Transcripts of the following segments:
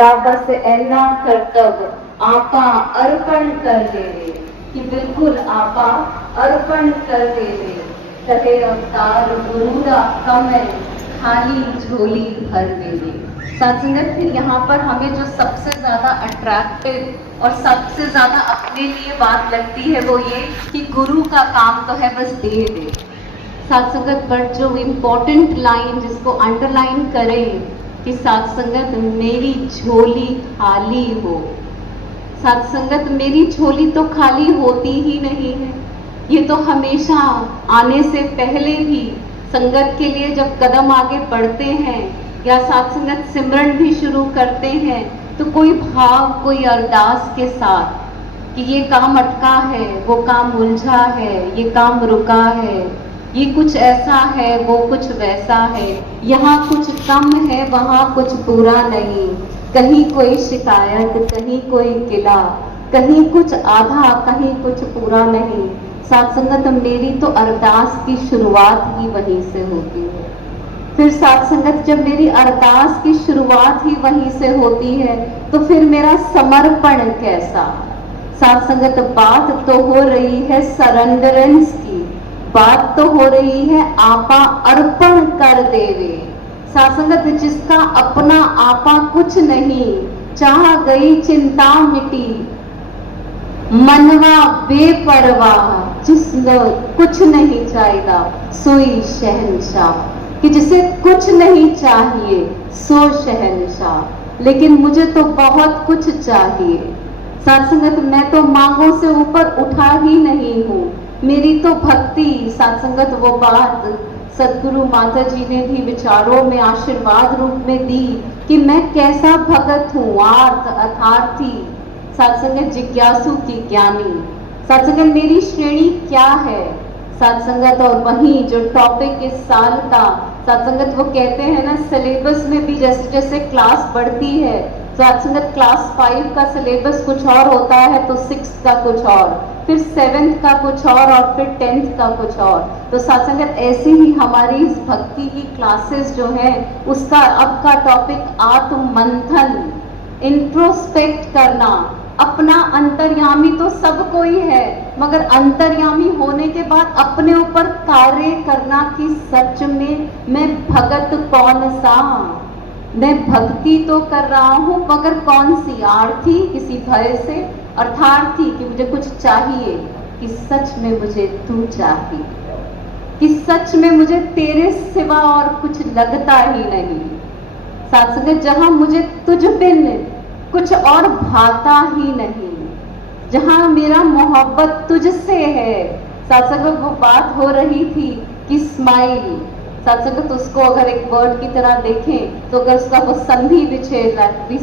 पिता बस ऐना कर्तव्य आपा अर्पण कर देवे, कि बिल्कुल आपा अर्पण कर देवे। कहे अवतार गुरुरा कमय खाली झोली भर देवे। सत्संगत फिर यहाँ पर हमें जो सबसे ज्यादा अट्रैक्टिव और सबसे ज्यादा अपने लिए बात लगती है वो ये कि गुरु का काम तो है बस दे दे। सत्संगत पर जो इम्पोर्टेंट लाइन जिसको अंडरलाइन करें कि सत्संगत मेरी झोली खाली हो। सत्संगत मेरी झोली तो खाली होती ही नहीं है, ये तो हमेशा आने से पहले भी संगत के लिए जब कदम आगे बढ़ते हैं या सत्संगत सिमरन भी शुरू करते हैं तो कोई भाव कोई अरदास के साथ कि ये काम अटका है, वो काम उलझा है, ये काम रुका है, ये कुछ ऐसा है, वो कुछ वैसा है, यहाँ कुछ कम है, वहाँ कुछ पूरा नहीं, कहीं कोई शिकायत, कहीं कोई गिला, कहीं कुछ आधा, कहीं कुछ पूरा नहीं। सत्संगत मेरी तो अरदास की शुरुआत ही वहीं से होती है। फिर सत्संगत जब मेरी अरदास की शुरुआत ही वहीं से होती है तो फिर मेरा समर्पण कैसा। सत्संगत बात तो हो रही है सरेंडरेंस की, बात तो हो रही है आपा अर्पण कर देवे। सत्संगत जिसका अपना आपा कुछ नहीं, चाह गई चिंता मिटी, मनवा बेपरवाह, जिसने कुछ नहीं चाहेगा सोई शहंशाह, कि जिसे कुछ नहीं चाहिए सो शहंशाह। लेकिन मुझे तो बहुत कुछ चाहिए। सत्संगत मैं तो मांगों से ऊपर उठा ही नहीं हूँ, मेरी तो भक्ति। सत्संगत वो बात सदगुरु माता जी ने भी विचारों में आशीर्वाद रूप में दी कि मैं कैसा भगत हूँ, आर्त अथार्थी, सत्संगत जिज्ञासु की ज्ञानी। सत्संगत मेरी श्रेणी क्या है सत्संगत। और वहीं जो टॉपिक इस साल का सत्संगत वो कहते हैं ना, सिलेबस में भी जैसे जैसे क्लास बढ़ती है सत्संगत क्लास 5 का सिलेबस कुछ और होता है तो 6 का कुछ और, फिर 7th का कुछ और फिर 10th का कुछ और। तो सत्संगत ऐसे ही हमारी इस भक्ति की क्लासेस जो है उसका अब का टॉपिक आत्म मंथन, इंट्रोस्पेक्ट करना। अपना अंतर्यामी तो सब कोई है, मगर अंतर्यामी होने के बाद अपने ऊपर कार्य करना कि सच में मैं भगत कौन सा। मैं भक्ति तो कर रहा हूँ मगर कौन सी, आर्थी किसी भय से, अर्थार्थी कि मुझे कुछ चाहिए, कि सच में मुझे तू चाहिए, कि सच में मुझे तेरे सिवा और कुछ लगता ही नहीं। सत्संग जहां मुझे तुझ बिन कुछ और भाता ही नहीं, जहां मेरा मोहब्बत तुझसे है। सत्संग वो बात हो रही थी कि स्माइल, सत्संग उसको अगर एक वर्ड की तरह देखें तो अगर उसका वो संधि विच्छेद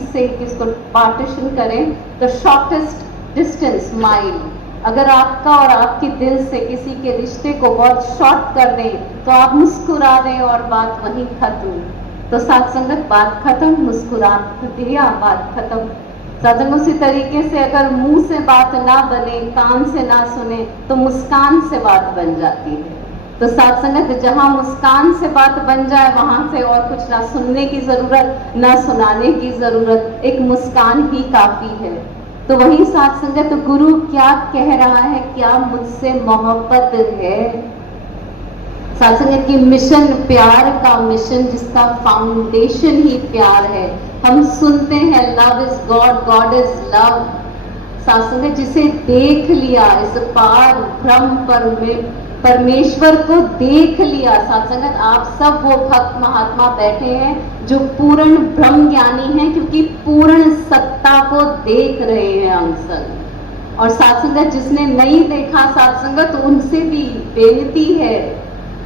से इसको पार्टीशन करें तो शॉर्टेस्ट डिस्टेंस स्माइल। अगर आपका और आपके दिल से किसी के रिश्ते को बहुत शॉर्ट कर दें तो आप मुस्कुरा दें और बात वहीं खत्म। तो सत्संगत बात खत्म, मुस्कुरा दिया बात खत्म। सत्संग उसी तरीके से अगर मुंह से बात ना बने, कान से ना सुने तो मुस्कान से बात बन जाती है। तो सत्संगत जहां मुस्कान से बात बन जाए वहां से और कुछ ना सुनने की जरूरत, ना सुनाने की जरूरत, एक मुस्कान ही काफी है। तो वही सत्संगत गुरु क्या कह रहा है, क्या मुझसे मोहब्बत है। सत्संग की मिशन प्यार का मिशन, जिसका फाउंडेशन ही प्यार है। हम सुनते हैं love is God, God is love. सत्संग जिसे देख लिया, इस पार ब्रह्म परमेश्वर को देख लिया। सत्संग आप सब वो भक्त महात्मा बैठे हैं जो पूर्ण ब्रह्म ज्ञानी हैं, क्योंकि पूर्ण सत्ता को देख रहे हैं अंग। और सत्संग जिसने नहीं देखा सत्संगत उनसे भी बेनती है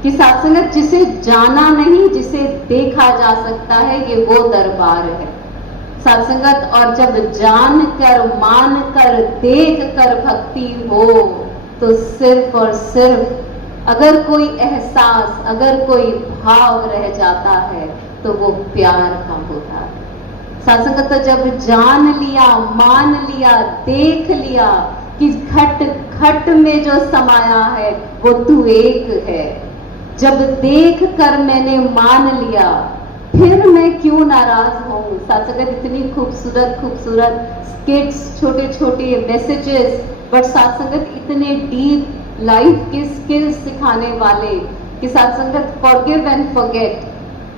कि सत्संगत जिसे जाना नहीं, जिसे देखा जा सकता है, ये वो दरबार है सत्संगत। और जब जान कर, मान कर, देख कर भक्ति हो तो सिर्फ और सिर्फ अगर कोई एहसास, अगर कोई भाव रह जाता है तो वो प्यार का होता है। सत्संगत तो जब जान लिया, मान लिया, देख लिया कि घट घट में जो समाया है वो तू एक है। जब देख कर मैंने मान लिया फिर मैं क्यों नाराज हूँ। साथ संगत इतनी खूबसूरत खूबसूरत स्किट्स, छोटे छोटे मैसेजेस, बट साथ संगत इतने डीप लाइफ के स्किल्स सिखाने वाले कि साथ संगत फॉरगिव एंड फॉरगेट।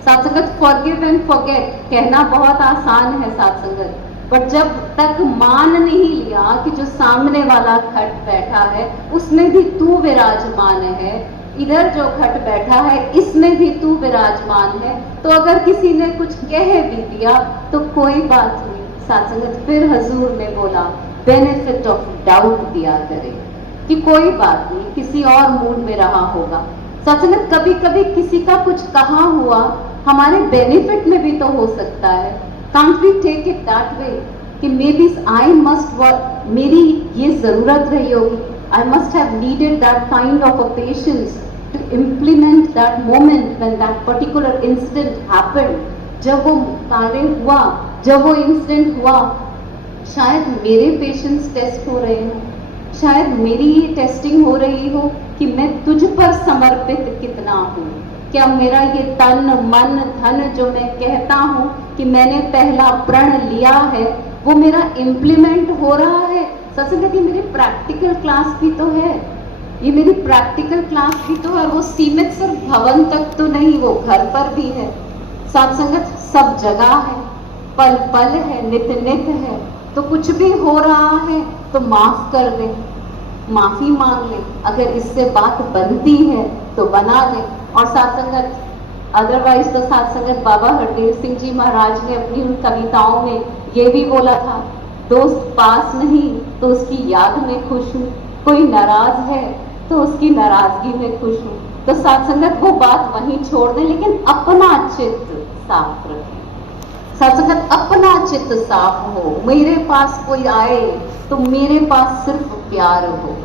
साथ संगत फॉरगिव एंड फॉरगेट कहना बहुत आसान है साथ संगत, बट जब तक मान नहीं लिया कि जो सामने वाला खट बैठा है उसमें भी तू विराजमान है, इधर जो खट बैठा है इसमें भी तू विराजमान है, तो अगर किसी ने कुछ कह भी दिया तो कोई बात नहीं। साथ संगत फिर हजूर ने बोला बेनिफिट ऑफ डाउट दिया करे कि कोई बात नहीं, किसी और मूड में रहा होगा। साथ संगत कभी कभी किसी का कुछ कहा हुआ हमारे बेनिफिट में भी तो हो सकता है। Can't we take it that way कि maybe I must मेरी ये जरूरत रही होगी, I must have needed that kind of a patience to implement that moment when that particular incident happened। जब वो कार्य हुआ, जब वो इंसिडेंट हुआ, शायद मेरे पेशेंस टेस्ट हो रहे हो, शायद मेरी ये टेस्टिंग हो रही हो कि मैं तुझ पर समर्पित कितना हूँ। क्या मेरा ये तन मन धन जो मैं कहता हूँ कि मैंने पहला प्रण लिया है वो मेरा इम्प्लीमेंट हो रहा है। सत्संग, ये मेरी प्रैक्टिकल क्लास भी तो है, ये मेरी प्रैक्टिकल क्लास भी तो है। वो सीमित सिर्फ भवन तक तो नहीं, वो घर पर भी है। साथ संगत सब जगह है, पल पल है, नित नित है। तो कुछ भी हो रहा है तो माफ कर दे, माफी मांग ले, अगर इससे बात बनती है तो बना ले। और साथ संगत अदरवाइज तो साथ संगत बाबा हरदेव सिंह जी महाराज ने अपनी उन कविताओं में ये भी बोला था, दोस्त पास नहीं तो उसकी याद में खुश हूँ, कोई नाराज है तो उसकी नाराजगी में खुश हूँ। तो साथ संगत वो बात वहीं छोड़ दें, लेकिन अपना चित्त साफ रखें। साथ संगत अपना चित्त साफ हो। मेरे पास कोई आए तो मेरे पास सिर्फ प्यार हो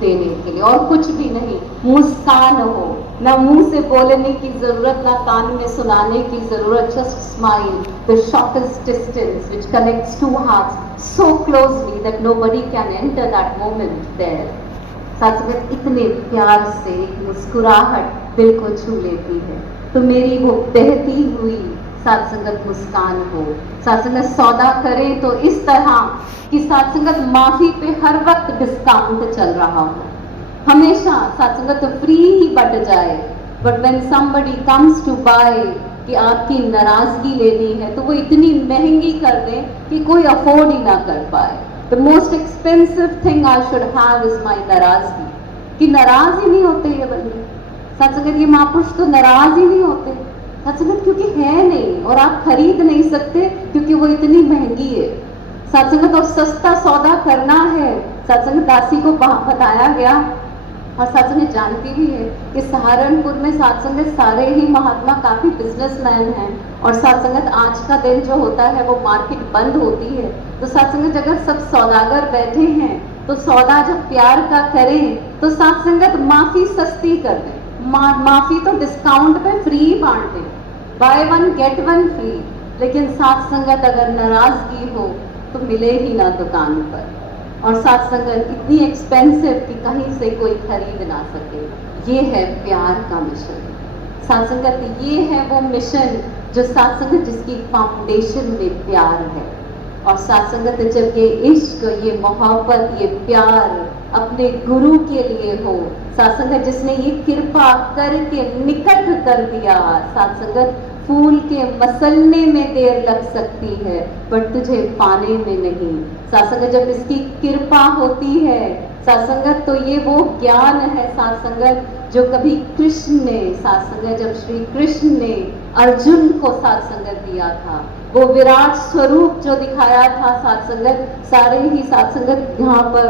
देने के लिए, और कुछ भी नहीं। मुस्कान हो, ना मुंह से बोलने की जरूरत, ना कान में सुनाने की जरूरत। Just smile, the shortest distance which connects two hearts so closely that nobody can enter that moment there. साथ संगत इतने प्यार से एक मुस्कुराहट दिल को छू लेती है, तो मेरी वो बहती हुई साथ संगत मुस्कान हो। साथ संगत सौदा करें तो इस तरह कि साथ संगत माफी पे हर वक्त डिस्काउंट चल रहा हो, हमेशा साथ संगत तो फ्री ही बट जाए, but when somebody comes to buy कि आपकी नाराजगी लेनी है तो वो इतनी महंगी कर दें कि कोई अफोर्ड ही ना कर पाए। The most expensive thing I should have is my नाराजगी, कि नाराज ही नहीं होते ये बंदे। साथ संगत ये महापुरुष तो नाराज ही नहीं होते साथ संगत, क्योंकि है नहीं और आप खरीद नहीं सकते, क्योंकि वो इतनी महंगी है। साथ संगत और सस्ता सौदा करना है। साथ संगत दासी को बताया गया, और साथ संगत जानती भी है कि सहारनपुर में साथ संगत सारे ही महात्मा काफी बिजनेसमैन हैं, और साथ संगत आज का दिन जो होता है वो मार्केट बंद होती है। तो साथ संगत अगर सब सौदागर बैठे हैं तो सौदा जब प्यार का करें तो साथ संगत माफी सस्ती कर दें, माफी तो डिस्काउंट पे फ्री बांट दें, by one get one free. लेकिन साथ संगत अगर नाराजगी हो तो मिले ही ना दुकान पर, और साथ संगत इतनी एक्सपेंसिव कि कहीं से कोई खरीद ना सके। ये है प्यार का मिशन। साथ संगत ये है वो मिशन जो साथ संगत जिसकी फाउंडेशन में प्यार है। और साथ संगत जब ये इश्क, ये मोहब्बत, ये प्यार अपने गुरु के लिए हो, साथ संगत जिसने ये कृपा करके निकट कर दिया। साथ संगत फूल के मसलने में देर लग सकती है पर तुझे पाने में नहीं। साथ संगत जब इसकी कृपा होती है साथ संगत तो ये वो ज्ञान है साथ संगत जो कभी कृष्ण ने, साथ संगत जब श्री कृष्ण ने अर्जुन को साथ संगत दिया था, वो विराट स्वरूप जो दिखाया था साथ संगत। सारे ही साथ संगत यहाँ पर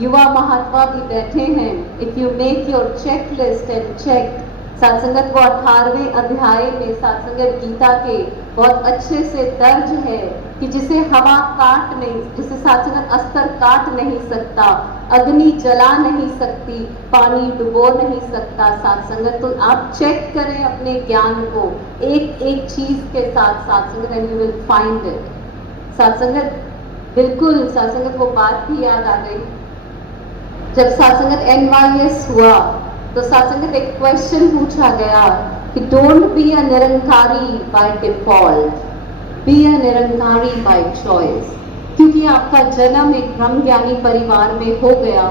युवा महात्मा भी बैठे हैं। If you make your check list and check, साथ संगत वो 18वें अध्याय में साथ संगत गीता के बहुत अच्छे से दर्ज है कि जिसे हवा काट नहीं, जिसे साथ संगत अस्त्र काट नहीं सकता, अग्नि जला नहीं सकती, पानी डुबो नहीं सकता। साथ संगत तो आप चेक करें अपने ज्ञान को एक एक चीज के साथ साथ संगत, and you will find it. साथ संगत बिल्कुल साथ संगत वो बात भी याद आ गई जब साथ संगत NYS हुआ तो साथ संगत एक क्वेश्चन पूछा गया कि don't be a Nirankari by default, be a Nirankari by choice. क्योंकि आपका जन्म एक ब्रह्म ज्ञानी परिवार में हो गया,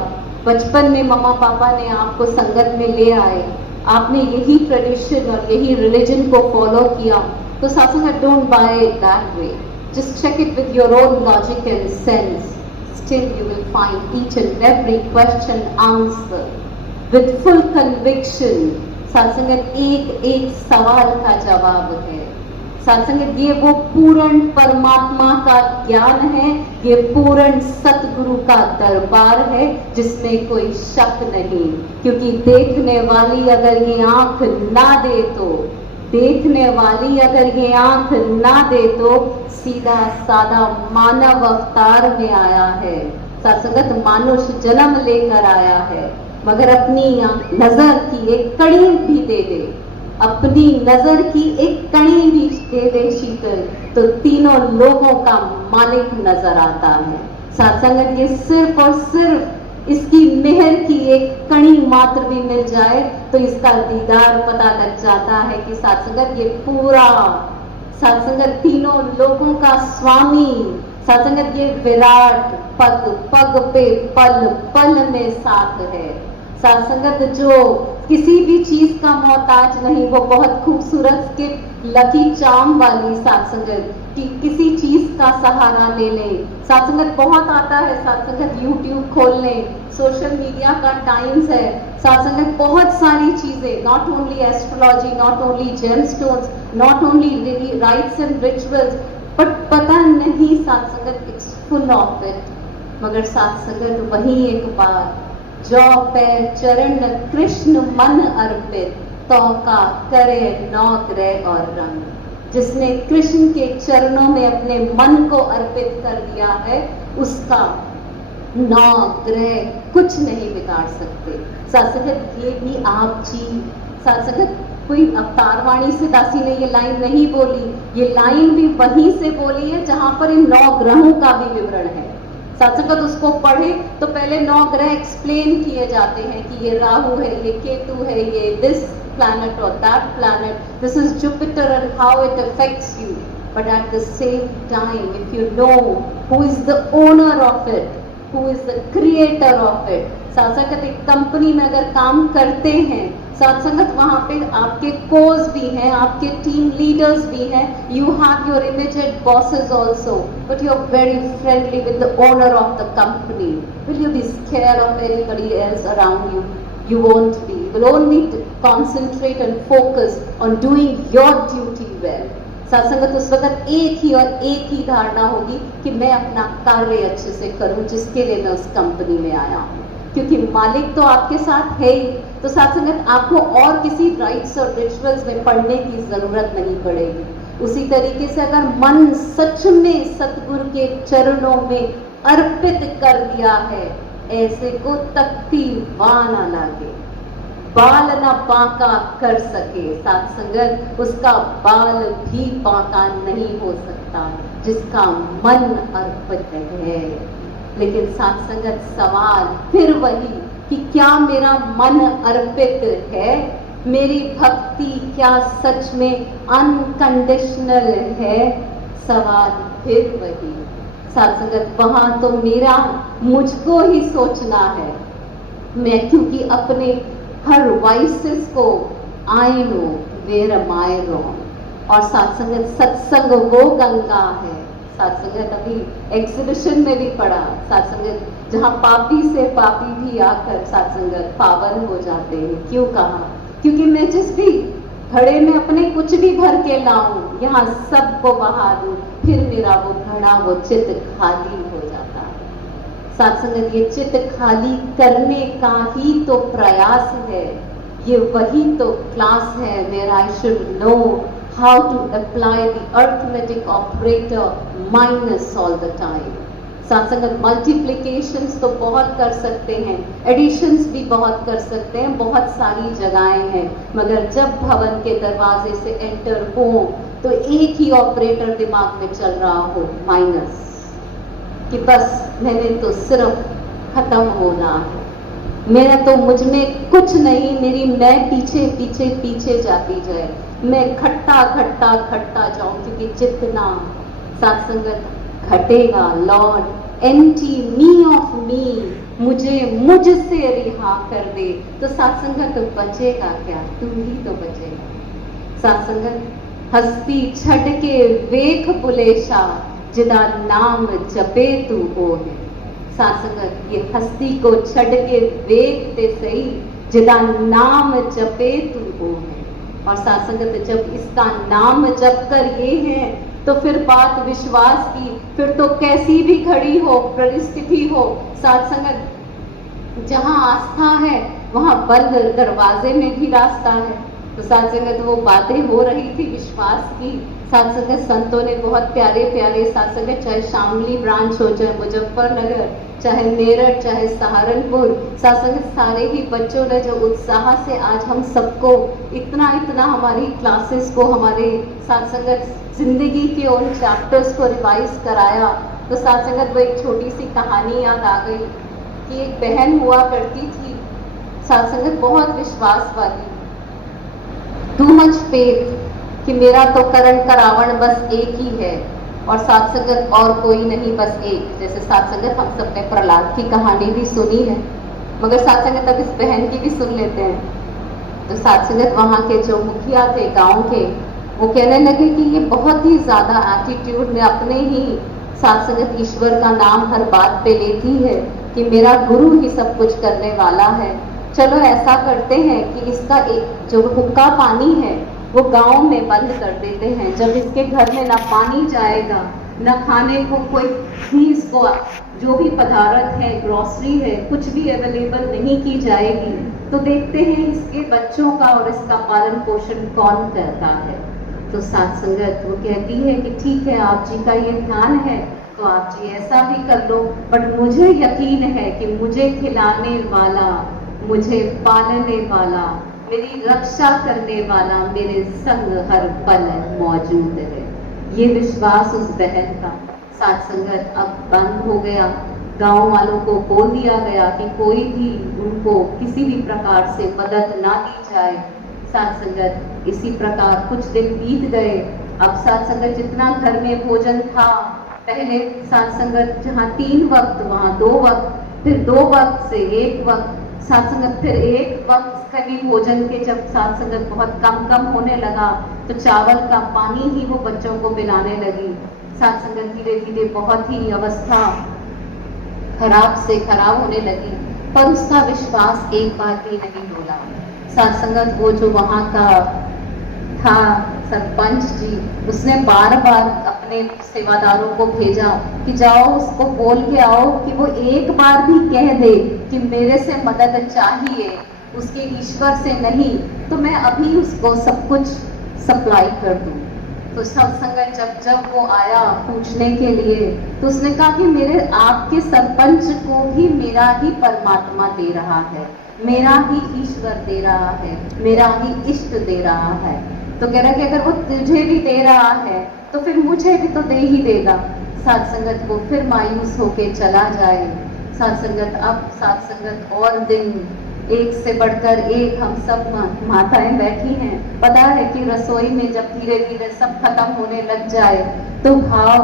बचपन में मम्मा पापा ने आपको संगत में ले आए, आपने यही ट्रेडिशन और यही रिलीजन को फॉलो किया, तो सासंगत don't buy it that way, just check it with your own logic and sense, still you will find each and every question answer with full conviction. सासंगत एक एक सवाल का जवाब है। सासंगत ये वो पूर्ण परमात्मा का ज्ञान है, ये पूर्ण सतगुरु का दरबार है जिसमें कोई शक नहीं। क्योंकि देखने वाली अगर ये आंख ना दे तो, देखने वाली अगर ये आंख ना दे तो सीधा सादा मानव अवतार में आया है, सासंगत मानुष जन्म लेकर आया है, मगर अपनी नजर की एक कड़ी भी दे दे, अपनी नजर की एक कणी भी दे दे शीतल, तो तीनों लोगों का मालिक नजर आता है। सत्संगत ये सिर्फ और सिर्फ इसकी मेहर की एक कणी मात्र भी मिल जाए तो इसका दीदार पता लग जाता है कि सत्संगत ये पूरा सत्संगत तीनों लोगों का स्वामी, सत्संगत ये विराट पग पग पे पल पल में साथ है। सत्संगत जो किसी भी चीज का मोहताज नहीं, वो बहुत खूबसूरत के लकी चार्म वाली सत्संगत कि किसी चीज का सहारा ले ले। सत्संगत बहुत आता है, सत्संगत यूट्यूब खोल ले, सोशल मीडिया का टाइम्स है, सत्संगत बहुत सारी चीजें, not only astrology, not only gemstones, not only rights and rituals, but पता नहीं सत्संगत इट्स फुल ऑफ इट। मगर सत्संगत वही एक बार जो पैर चरण कृष्ण मन अर्पित, तो का करे नौ ग्रह और रंग। जिसने कृष्ण के चरणों में अपने मन को अर्पित कर दिया है, उसका नौ ग्रह कुछ नहीं बिगाड़ सकते। सत्संगत ये भी आप जी, सत्संगत कोई अवतारवाणी से दासी ने ये लाइन नहीं बोली, ये लाइन भी वहीं से बोली है जहां पर इन 9 ग्रहों का भी विवरण है। सत्संगत उसको पढ़े तो पहले 9 ग्रह एक्सप्लेन किए जाते हैं कि ये राहु है, ये केतु है, ये this planet or that planet, this is Jupiter and how it affects you. But at the same time, if you know who is the owner of it, who is the creator of it, सत्संगत एक company में अगर काम करते हैं, सत्संगत वहाँ पे आपके coach भी हैं, आपके टीम लीडर्स भी हैं, you have your immediate bosses also, but you are very friendly with the owner of the company. Will you be scared of anybody else around you? You won't be. You will only concentrate and focus on doing your duty well. सत्संगत उस वक्त एक ही और एक ही धारणा होगी कि मैं अपना कार्य अच्छे से करूं जिसके लिए मैं उस कंपनी में आया हूं, क्योंकि मालिक तो आपके साथ है ही। तो सत्संगत आपको और किसी राइट्स और रिचुअल्स में पढ़ने की जरूरत नहीं पड़ेगी। उसी तरीके से अगर मन सच में सतगुरु के चरणों में अर्पित कर दिया है, ऐसे को तख्ती वाना लागे, बाल ना बांका कर सके। सत्संगत उसका बाल भी बांका नहीं हो सकता जिसका मन अर्पित है। लेकिन सत्संगत सवाल फिर वही कि क्या मेरा मन अर्पित है, मेरी भक्ति क्या सच में अनकंडीशनल है? सवाल फिर वही। सत्संगत वहां तो मेरा मुझको ही सोचना है, मैं क्योंकि अपने हर वाइसेस को I know where am I wrong. और सत्संगत सत्संग वो गंगा है। सत्संगत अभी एग्जीबिशन में भी पढ़ा, सत्संगत जहाँ पापी से पापी भी आकर सत्संगत पावन हो जाते हैं। क्यों कहा? क्योंकि मैं जिस भी घड़े में अपने कुछ भी भर के लाऊं, यहाँ सबको बहा दूं, फिर मेरा वो घड़ा वो चित खाली हो जाता है। सत्संगत ये चित खाली करने का ही तो प्रयास है, ये वही तो क्लास है where I should know how to apply the arithmetic operator minus all the time. सत्संगत मल्टीप्लिकेशंस तो बहुत कर सकते हैं, एडिशंस भी बहुत कर सकते हैं, बहुत सारी जगहें हैं, मगर जब भवन के दरवाजे से एंटर हो तो एक ही ऑपरेटर दिमाग में चल रहा हो, माइनस, कि बस मैंने तो सिर्फ खत्म होना है। मेरा तो मुझ में कुछ नहीं, मेरी मैं पीछे पीछे पीछे जाती जाए, मैं खट्टा खट्टा खट्टा जाऊं, क्योंकि जितना साथ संगत घटेगा, Lord empty me of me, मुझे मुझसे रिहा कर दे, तो साथ संगत बचेगा क्या? तू ही तो बचेगा। साथ संगत हस्ती छड़ के वेख बुलेशा, जिदा नाम जपे तू हो है। साथ संगत ये हस्ती को छड़ के देखते सही, जिदा नाम जपे तू हो है। और साथ संगत जब इसका नाम जप कर ये है, तो फिर बात विश्वास की, फिर तो कैसी भी खड़ी हो परिस्थिति हो, साथ संगत जहां आस्था है वहां बंद दरवाजे में भी रास्ता है। तो साथ संगत वो बातें हो रही थी विश्वास की। साथ संगत संतों ने बहुत प्यारे प्यारे साथ संगत, चाहे शामली ब्रांच हो, चाहे मुजफ्फरनगर, चाहे मेरठ, चाहे सहारनपुर, साथ संगत सारे ही बच्चों ने जो उत्साह से आज हम सबको इतना इतना हमारी क्लासेस को, हमारे साथ संगत जिंदगी के उन चैप्टर्स को रिवाइज कराया। तो साथ संगत वो एक छोटी सी कहानी याद आ गई कि एक बहन हुआ करती थी साथ संगत, बहुत विश्वास वाली, टू मच फेथ कि मेरा तो करण करावण बस एक ही है और साथ संगत और कोई नहीं, बस एक। जैसे साथ संगत हम सबने प्रहलाद की कहानी भी सुनी है, मगर साथ संगत अब इस बहन की भी सुन लेते हैं। तो साथ संगत वहाँ के जो मुखिया थे गांव के, वो कहने लगे कि ये बहुत ही ज्यादा एटीट्यूड में अपने ही साथ संगत ईश्वर का नाम हर बात पे लेती है कि मेरा गुरु ही सब कुछ करने वाला है। चलो ऐसा करते हैं कि इसका एक जो हुक्का पानी है वो गांव में बंद कर देते हैं। जब इसके घर में ना पानी जाएगा, ना खाने को कोई भी, इसको जो भी पदार्थ है, ग्रोसरी है, कुछ भी अवेलेबल नहीं की जाएगी, तो देखते हैं इसके बच्चों का और इसका पालन पोषण कौन करता है। तो साथ संगत वो कहती है कि ठीक है, आप जी का ये ध्यान है तो आप जी ऐसा भी कर लो, बट मुझे यकीन है कि मुझे खिलाने वाला, मुझे पालने वाला, मेरी रक्षा करने वाला मेरे संग हर पल मौजूद है। ये विश्वास उस बहन का साथ संगत अब बंद हो गया। गांव वालों को बोल दिया गया कि कोई भी उनको किसी भी प्रकार से मदद ना दी जाए। साथ संगत इसी प्रकार कुछ दिन बीत गए। अब साथ संगत जितना घर में भोजन था, पहले साथ संगत जहाँ 3 वक्त वहाँ 2 वक्त, फिर 2 वक्त से 1 वक्त, साथ संगत फिर 1 वक्त का भी भोजन के जब साथ संगत बहुत कम होने लगा तो चावल का पानी ही वो बच्चों को पिलाने लगी। साथ संगत धीरे धीरे बहुत ही अवस्था खराब से खराब होने लगी, पर उसका विश्वास एक बार भी नहीं डोला। साथ संगत वो जो वहाँ का था सरपंच जी, उसने बार बार अपने सेवादारों को भेजा कि जाओ उसको बोल के आओ कि वो एक बार भी कह दे कि मेरे से मदद चाहिए, उसके ईश्वर से नहीं, तो मैं अभी उसको सब कुछ सप्लाई कर दूं। तो सब संगत जब वो आया पूछने के लिए, तो उसने कहा कि मेरे आपके सरपंच को भी मेरा ही परमात्मा दे रहा है, मेरा ही ईश्वर दे रहा है, मेरा ही इष्ट दे रहा है। तो कह रहा कि अगर वो तुझे भी दे रहा है तो फिर मुझे भी तो दे ही देगा। साथ संगत वो फिर मायूस होके चला जाए। साथ संगत अब साथ संगत और दिन एक से बढ़कर एक हम सब माताएं बैठी हैं। पता है कि रसोई में जब धीरे धीरे सब खत्म होने लग जाए तो भाव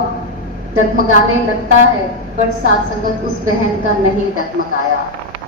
डगमगाने लगता है, पर साथ संगत उस बहन का नहीं डगमगाया,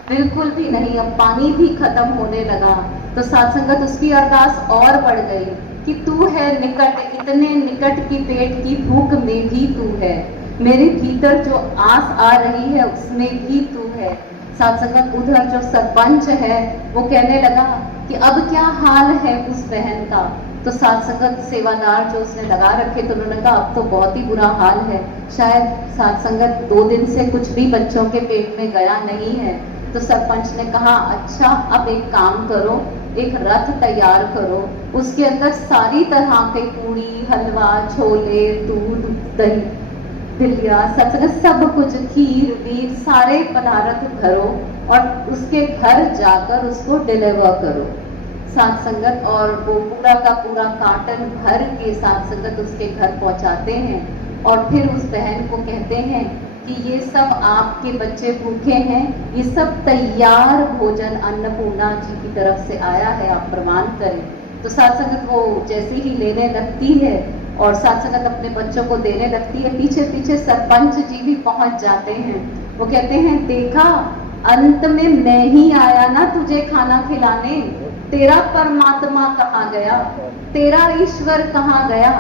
बिल्कुल भी नहीं। अब पानी भी खत्म होने लगा तो साथ संगत उसकी अरदास और बढ़ गई कि तू है निकट, इतने निकट की पेट की भूख में भी तू है, मेरे भीतर जो आस आ रही है उसमें भी तू है। साथ संगत उधर जो सरपंच है वो कहने लगा कि अब क्या हाल है उस बहन का। तो साथ संगत सेवादार जो उसने लगा रखे तो उन्होंने कहा अब तो बहुत ही बुरा हाल है, शायद साथ संगत 2 दिन से कुछ भी बच्चों के पेट में गया नहीं है। तो सरपंच ने कहा अच्छा अब एक काम करो, एक रथ तैयार करो, उसके अंदर सारी तरह के पूड़ी, हलवा, छोले, दूध, दही, दलिया, सब कुछ, खीर वीर सारे पदार्थ भरो और उसके घर जाकर उसको डिलीवर करो। साथ संगत और वो पूरा का पूरा कार्टन भर के साथ संगत उसके घर पहुंचाते हैं और फिर उस बहन को कहते हैं कि ये सब आपके बच्चे भूखे हैं, ये सब तैयार भोजन अन्नपूर्णा जी की तरफ से आया है, आप प्रमाण करें। तो साथ संगत वो जैसी ही लेने लगती है और साथ संगत अपने बच्चों को देने लगती है, पीछे पीछे सरपंच जी भी पहुंच जाते हैं। वो कहते हैं, देखा अंत में मैं ही आया ना तुझे खाना खिलाने, तेरा परमात्मा कहाँ गया, तेरा ईश्वर कहाँ गया,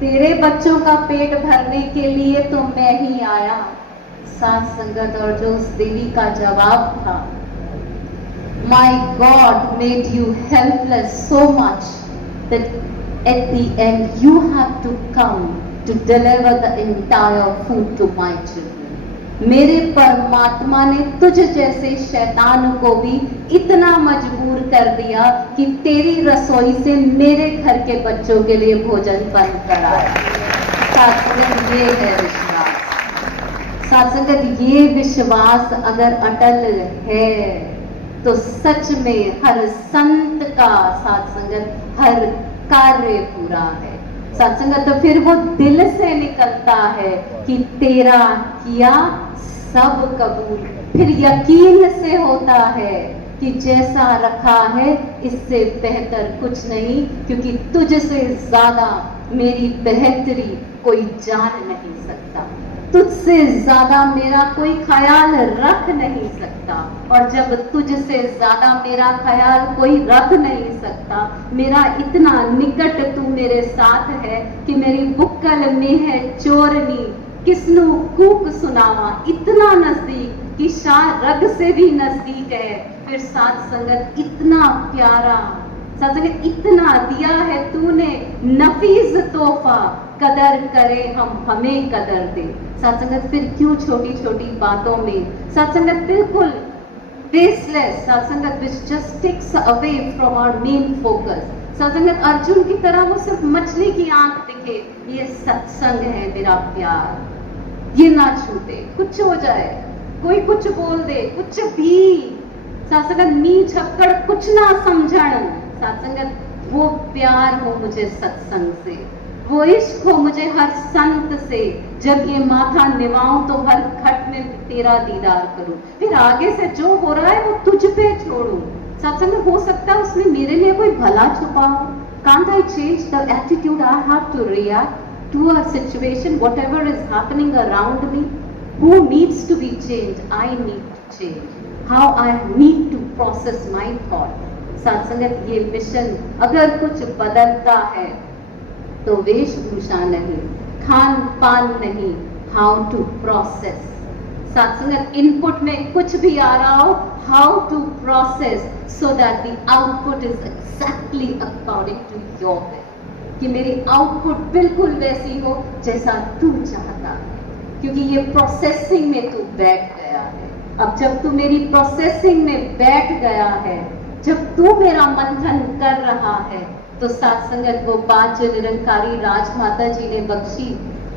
तेरे बच्चों का पेट भरने के लिए तो मैं ही आया। साथ संगत और जो उस देवी का जवाब था, My God made you helpless so much that at the end you have to come to deliver the entire food to my children. मेरे परमात्मा ने तुझ जैसे शैतान को भी इतना मजबूर कर दिया कि तेरी रसोई से मेरे घर के बच्चों के लिए भोजन बन कर आया। सात्विक ये है विश्वास। सत्संगत ये विश्वास अगर अटल है तो सच में हर संत का सत्संगत हर कार्य पूरा है। सत्संगत तो फिर वो दिल से निकलता है कि तेरा किया सब कबूल, फिर यकीन से होता है कि जैसा रखा है इससे बेहतर कुछ नहीं, क्योंकि तुझसे ज्यादा मेरी बेहतरी कोई जान नहीं सकता, तुझसे ज्यादा मेरा कोई ख्याल रख नहीं सकता। और जब तुझसे ज्यादा मेरा ख्याल कोई रख नहीं सकता, मेरा इतना निकट तू मेरे साथ है कि मेरी बुक्कल में है चोरनी, किसनु कूक सुनावा, इतना नजदीक कि शाह रग से भी नजदीक है। फिर साथ संगत इतना प्यारा, साथ संगत इतना दिया है तूने नफीस तोहफा, कदर करे हम हमें कदर दे। सत्संगत फिर क्यों छोटी छोटी बातों में, सत्संगत बिल्कुल बेसलेस, सत्संगत which just takes away from our main focus। सत्संगत अर्जुन की तरह वो सिर्फ मछली की आंख दिखे, ये सत्संग है मेरा प्यार, ये ना छूटे, कुछ हो जाए, कोई कुछ बोल दे, कुछ भी सत्संगत नी छक्कड़ कुछ ना समझण, सत्संगत वो प्यार हो मुझे सत्संग से, वो इश्क हो मुझे हर संत से। जब ये माथा निभाऊं तो हर खट में तेरा दीदार करूं, फिर आगे से जो हो रहा है वो तुझ पे छोड़ूं। सत्संग हो सकता है उसमें मेरे लिए कोई भला छुपा हो। Can't I change the attitude I have to react to a situation, whatever is happening around me? Who needs to be changed? I need to change. How I need to process my thought. सत्संगत ये mission अगर कुछ बदलता है तो वेशभूषा नहीं, खान पान नहीं, हाउ टू प्रोसेस। सत्संगत इनपुट में कुछ भी आ रहा हो, how to process so that the output is exactly according to your will, कि मेरी आउटपुट बिल्कुल वैसी हो जैसा तू चाहता है, क्योंकि ये प्रोसेसिंग में तू बैठ गया है। अब जब तू मेरी प्रोसेसिंग में बैठ गया है, जब तू मेरा मंथन कर रहा है, तो सत्संगत वो बात जो निरंकारी राजमाता जी ने बख्शी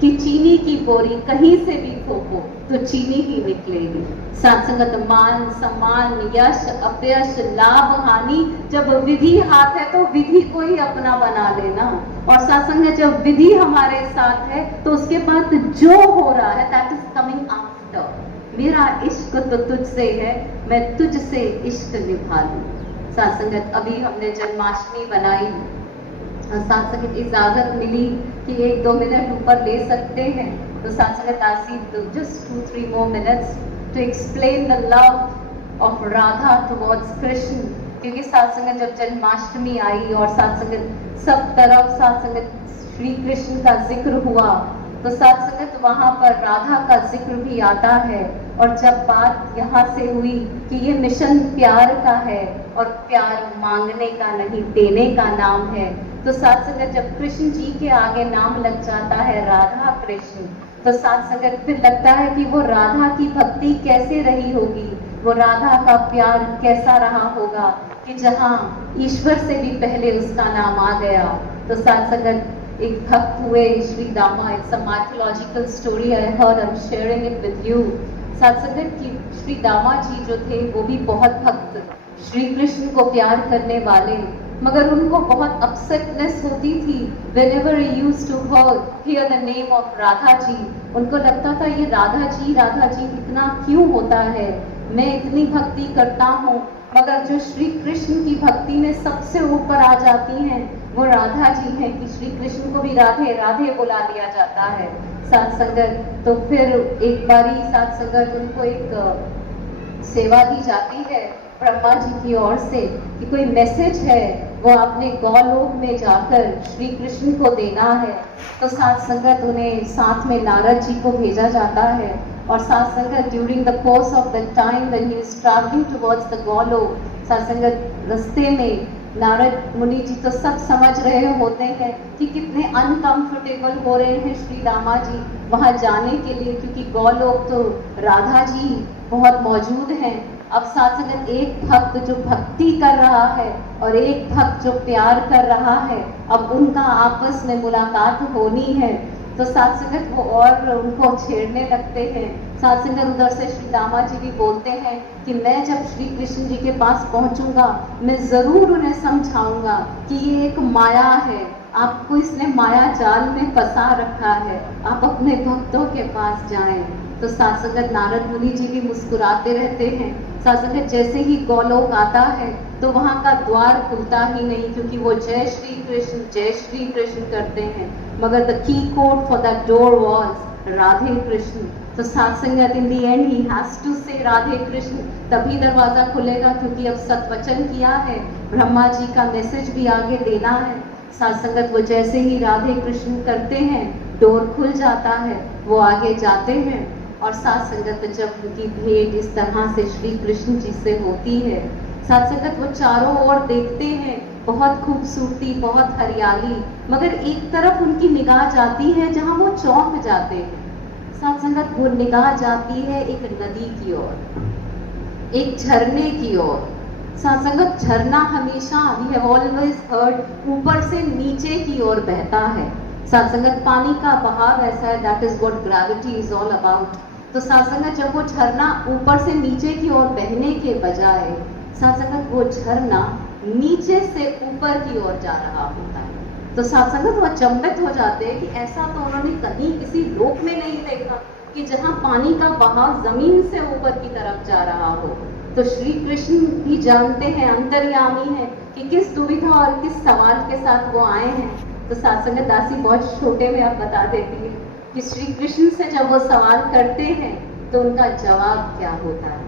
कि चीनी की बोरी कहीं से भी ठोको तो चीनी ही निकलेगी। सत्संगत मान सम्मान यश अपयश लाभ हानि, जब विधि हाथ है तो विधि को ही अपना बना लेना, और सत्संगत जब विधि हमारे साथ है तो उसके बाद जो हो रहा है दैट इज कमिंग आफ्टर। मेरा इश्क तो तुझसे है, मैं तुझसे इश्क निभा लूं। सत्संगत अभी हमने जन्माष्टमी बनाई, सत्संगत इजाजत मिली कि 1-2 मिनट ऊपर ले सकते हैं, तो सत्संगत आसी just 2-3 more minutes to explain the love of Radha towards Krishna, क्योंकि सत्संगत जब जन्माष्टमी आई और सत्संगत सब तरफ सत्संगत श्री कृष्ण का जिक्र हुआ, तो सत्संगत वहां पर राधा का जिक्र भी आता है। और जब बात यहाँ से हुई कि ये मिशन प्यार का है और प्यार मांगने का नहीं देने का नाम है, तो सत्संगत जब कृष्ण जी के आगे नाम लग जाता है राधा कृष्ण, तो सत्संगत फिर लगता है कि वो राधा की भक्ति कैसे रही होगी, वो राधा का प्यार कैसा रहा होगा कि जहाँ ईश्वर से भी पहले उसका नाम आ गया। तो सत्संगत एक भक्त हुए Shri Dama, it's a mythological story I heard, I am sharing it with you. सत्संगत की श्री दामा जी जो थे वो भी बहुत भक्त, श्री कृष्ण को प्यार करने वाले, मगर उनको बहुत अपसेटनेस होती थी whenever he used to hear the name of Radha ji, उनको लगता था ये राधा जी इतना क्यों होता है, मैं इतनी भक्ति करता हूँ मगर जो श्री कृष्ण की भक्ति में सबसे ऊपर आ जाती हैं वो राधा जी हैं, कि श्री कृष्ण को भी राधे राधे बुला लिया जाता है। साथ संगत तो फिर एक बारी साथ संगत उनको एक सेवा दी जाती है ब्रह्मा जी की ओर से कि कोई मैसेज है वो अपने गौलोक में जाकर श्री कृष्ण को देना है। तो साथ संगत उन्हें साथ में नारद जी को भेजा जाता है और साथ संगत during the course of the time when he is travelling towards the Golok, साथ संगत रास्ते में नारद मुनि जी तो सब समझ रहे होते हैं कि कितने अनकंफर्टेबल हो रहे हैं श्री रामा जी वहां जाने के लिए, क्योंकि गौलोक तो राधा जी बहुत मौजूद हैं। अब साथ संगत एक भक्त जो भक्ति कर रहा है और एक भक्त जो प्यार कर रहा है, अब उनका आपस में मुलाकात होनी है। तो साथ संगत वो और उनको छेड़ने लगते हैं। साथ संगत उधर से श्री रामा जी भी बोलते हैं कि मैं जब श्री कृष्ण जी के पास पहुंचूंगा मैं जरूर उन्हें समझाऊंगा कि ये एक माया है, आपको इसने माया जाल में फंसा रखा है, आप अपने भक्तों के पास जाएं। तो साथ संगत नारद मुनि जी भी मुस्कुराते रहते हैं। साथ संगत जैसे ही गौलोक आता है तो वहां का द्वार खुलता ही नहीं, क्योंकि वो जय श्री कृष्ण करते हैं, मगर the key code for that door was Radhe Krishna. तो साथ संगत इन दी एंड ही हैज टू से राधे कृष्ण, तभी दरवाजा खुलेगा, क्योंकि अब सत्वचन किया है, ब्रह्मा जी का मैसेज भी आगे देना है। साथ संगत वो जैसे ही राधे कृष्ण करते हैं डोर खुल जाता है, वो आगे जाते हैं और साथ संगत जब उनकी भेंट इस तरह से श्री कृष्ण जी से होती है, साथ संगत वो चारों ओर देखते हैं, बहुत खूबसूरती, बहुत हरियाली, मगर एक तरफ उनकी निगाह जाती है जहां वो चौंक जाते हैं। साथ संगत वो निगाह जाती है एक नदी की ओर, एक झरने की ओर। साथ संगत झरना हमेशा वी हैव ऑलवेज हर्ड ऊपर से नीचे की ओर बहता है। साथ संगत पानी का बहाव ऐसा है, that is what gravity is all about. तो साथ संगत जब वो झरना ऊपर से नीचे की ओर बहने के बजाय साथ संगत वो झरना नीचे से ऊपर की ओर जा रहा होता है, तो साथ संगत वो अचंभित हो जाते हैं कि ऐसा तो उन्होंने कहीं किसी लोक में नहीं देखा कि जहां पानी का बहाव जमीन से ऊपर की तरफ जा रहा हो। तो श्री कृष्ण भी जानते हैं, अंतर्यामी है, कि किस दुविधा और किस सवाल के साथ वो आए हैं। तो साथ संगत दासी बहुत छोटे में आप बता देती है कि श्री कृष्ण से जब वो सवाल करते हैं तो उनका जवाब क्या होता है,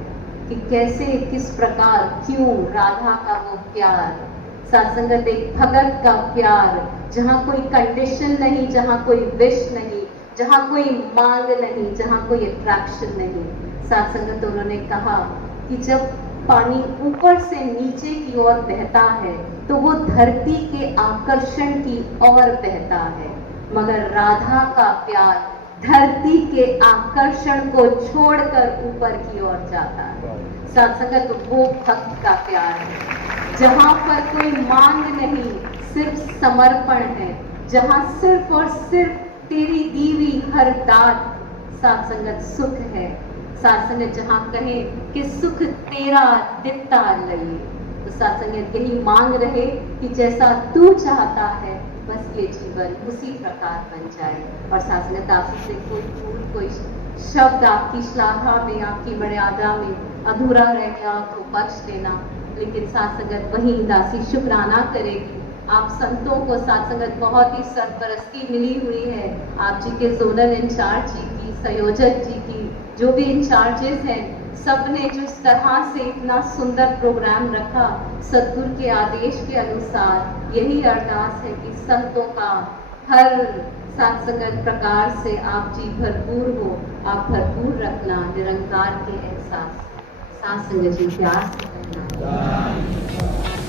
कि कैसे, किस प्रकार, क्यों राधा का वो प्यार, साथ संगत एक भगत का प्यार, जहाँ कोई कंडीशन नहीं, जहाँ कोई विश नहीं, जहाँ कोई मांग नहीं, जहाँ कोई अट्रैक्शन नहीं। साथ संगत उन्होंने कहा कि जब पानी ऊपर से नीचे की ओर बहता है तो वो धरती के आकर्षण की ओर बहता है, मगर राधा का प्यार धरती के आकर्षण को छोड़कर ऊपर की ओर जाता है। साथ संगत वो भक्त का प्यार है जहां पर कोई मांग नहीं, सिर्फ समर्पण है, जहां सिर्फ और सिर्फ तेरी दीवी हर दात साथ संगत सुख है। साथ संगत जहां कहे कि सुख तेरा दिता लगे, तो साथ संगत यही मांग रहे कि जैसा तू चाहता है बस ये जीवन उसी प्रकार बन जाए। और साथ संगत दासी से कोई शब्द आपकी श्लाघा में, आपकी मर्यादा में अधूरा रह गया तो बख्श देना, लेकिन साथ संगत वही दासी शुक्राना करेगी। आप संतों को साथ संगत बहुत ही सरपरस्ती मिली हुई है, आप जी के जोनल इंचार्ज जी की, संयोजक जी की, जो भी इंचार्जेस हैं, सब ने जो इस तरह से इतना सुंदर प्रोग्राम रखा सतगुरु के आदेश के अनुसार। यही अरदास है कि संतों का हर साथ संगत प्रकार से आप जी भरपूर हो, आप भरपूर रखना निरंकार के एहसास। साथ संगत जी प्यार से कहना।